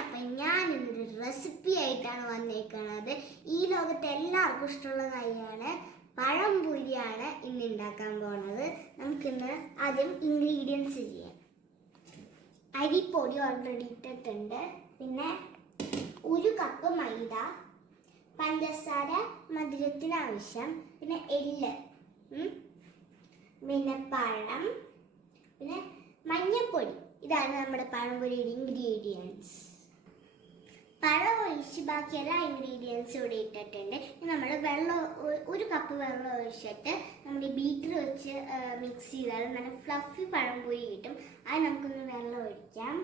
അപ്പം ഞാൻ ഇന്നൊരു റെസിപ്പി ആയിട്ടാണ് വന്നേക്കുന്നത്. ഈ ലോകത്തെ എല്ലാവർക്കും ഇഷ്ടമുള്ള കാര്യമാണ് പഴംപൊരിയാണ് ഇന്ന് ഉണ്ടാക്കാൻ പോകുന്നത്. നമുക്കിന്ന് ആദ്യം ഇൻഗ്രീഡിയൻസ് ചെയ്യാം. അരിപ്പൊടി ഓൾറെഡി ഇട്ടിട്ടുണ്ട്. പിന്നെ 1 കപ്പ് മൈദ, പഞ്ചസാര മധുരത്തിന് ആവശ്യം, പിന്നെ എള്ള്, പിന്നെ പഴം, പിന്നെ മഞ്ഞൾപ്പൊടി. ഇതാണ് നമ്മുടെ പഴംപൊരിയുടെ ഇൻഗ്രീഡിയൻസ്. പഴം ഒഴിച്ച് ബാക്കി എല്ലാ ഇൻഗ്രീഡിയൻസും ഇവിടെ ഇട്ടിട്ടുണ്ട്. നമ്മൾ 1 കപ്പ് വെള്ളം ഒഴിച്ചിട്ട് നമ്മൾ ഈ ബീറ്റർ വെച്ച് മിക്സ് ചെയ്താൽ നല്ല ഫ്ലഫി പഴംപൊരി കിട്ടും. അത് നമുക്കൊന്ന് വെള്ളം ഒഴിക്കാം.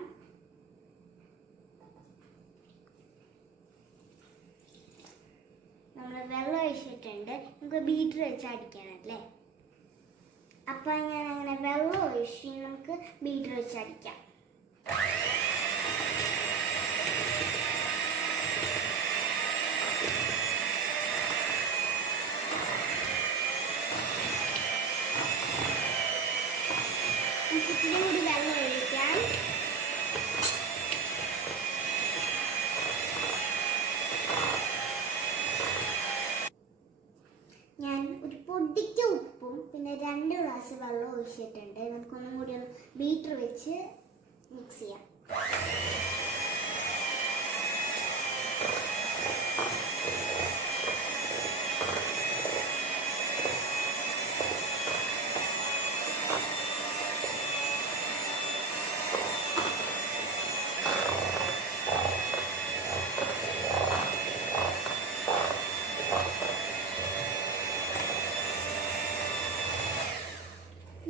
നമ്മൾ വെള്ളം ഒഴിച്ചിട്ടുണ്ട്. നമുക്ക് ബീറ്റർ വെച്ച് അടിക്കാനല്ലേ. അപ്പം ഞാൻ അങ്ങനെ വെള്ളം ഒഴിച്ച് നമുക്ക് ബീറ്റർ വെച്ച് അടിക്കാം. ഇത്തിരി കൂടി വെള്ളം ഒഴിക്കാം. ഞാൻ ഒരു പൊടിക്ക് ഉപ്പും പിന്നെ 2 ഗ്ലാസ് വെള്ളം ഒഴിച്ചിട്ടുണ്ട്. നമുക്കൊന്നും കൂടി ഒന്ന് ബീറ്റർ വെച്ച് മിക്സ് ചെയ്യാം.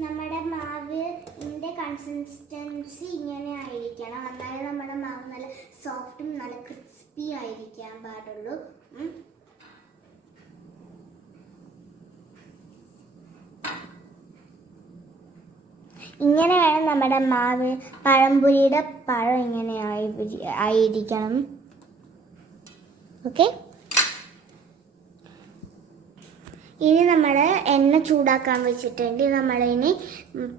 നമ്മുടെ മാവിൻ്റെ കൺസിസ്റ്റൻസി ഇങ്ങനെ ആയിരിക്കണം. എന്നാലേ നമ്മുടെ മാവ് നല്ല സോഫ്റ്റും നല്ല ക്രിസ്പി ആയിരിക്കാൻ പാടുള്ളൂ. ഇങ്ങനെ വേണം നമ്മുടെ മാവ്. പഴംപൊരിയുടെ പഴം ഇങ്ങനെ ആയിരിക്കണം. ഓക്കെ, ഇനി നമ്മൾ എണ്ണ ചൂടാക്കാൻ വെച്ചിട്ടുണ്ട്. നമ്മളിനി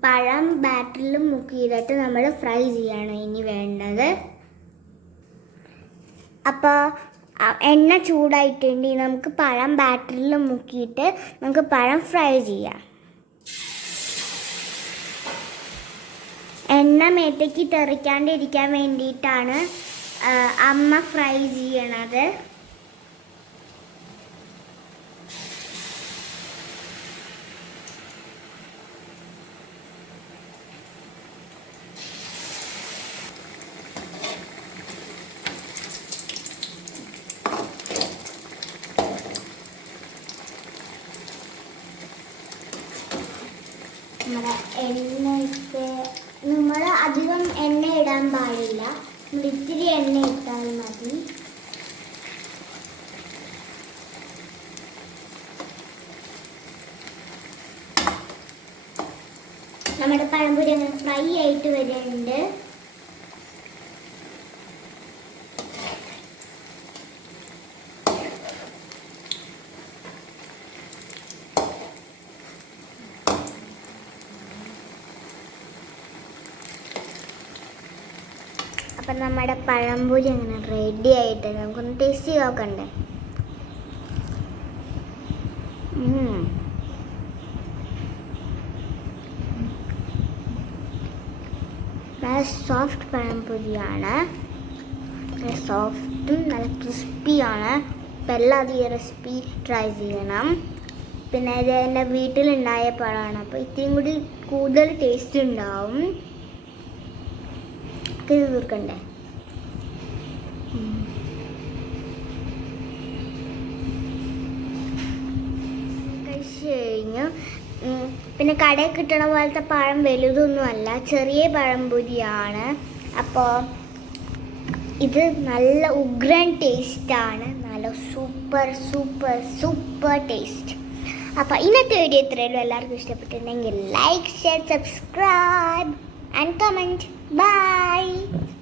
പഴം ബാറ്ററിൽ മുക്കി ചെയ്തിട്ട് നമ്മൾ ഫ്രൈ ചെയ്യാണ് ഇനി വേണ്ടത്. അപ്പോൾ എണ്ണ ചൂടായിട്ടുണ്ട്. നമുക്ക് പഴം ബാറ്ററിൽ മുക്കിയിട്ട് നമുക്ക് പഴം ഫ്രൈ ചെയ്യാം. എണ്ണ മേത്തേക്ക് തെറിക്കാണ്ടിരിക്കാൻ വേണ്ടിയിട്ടാണ് അമ്മ ഫ്രൈ ചെയ്യണത്. നമ്മുടെ എണ്ണയ്ക്ക് നമ്മൾ അധികം എണ്ണ ഇടാൻ പാടില്ല. നമ്മൾ ഇത്തിരി എണ്ണ ഇട്ടാൽ മതി. നമ്മുടെ പഴംപൊരി അങ്ങനെ ഫ്രൈ ആയിട്ട് വരുന്നുണ്ട്. അപ്പം നമ്മുടെ പഴംപൊരി അങ്ങനെ റെഡി ആയിട്ട് നമുക്കൊന്ന് ടേസ്റ്റ് ചെയ്ത് നോക്കണ്ടേ. നല്ല സോഫ്റ്റ് പഴംപൊരിയാണ്. നല്ല സോഫ്റ്റും നല്ല ക്രിസ്പിയാണ്. അപ്പം എല്ലാവരും ഈ റെസിപ്പി ട്രൈ ചെയ്യണം. പിന്നെ ഇത് എൻ്റെ വീട്ടിലുണ്ടായ പഴമാണ്. അപ്പോൾ ഇത്തിരി കൂടി കൂടുതൽ ടേസ്റ്റ് ഉണ്ടാവും. ഇത് തീർക്കണ്ടേ. കഴിച്ച് കഴിഞ്ഞു. പിന്നെ കടയിൽ കിട്ടണ പോലത്തെ പഴം വലുതൊന്നുമല്ല, ചെറിയ പഴംപൊരിയാണ്. അപ്പോൾ ഇത് നല്ല ഉഗ്രൻ ടേസ്റ്റാണ്. നല്ല സൂപ്പർ സൂപ്പർ സൂപ്പർ ടേസ്റ്റ്. അപ്പോൾ ഇന്നത്തെ വീഡിയോ ഇത്രയുള്ളൂ. എല്ലാവർക്കും ഇഷ്ടപ്പെട്ടിട്ടുണ്ടെങ്കിൽ like, share, subscribe and comment. Bye.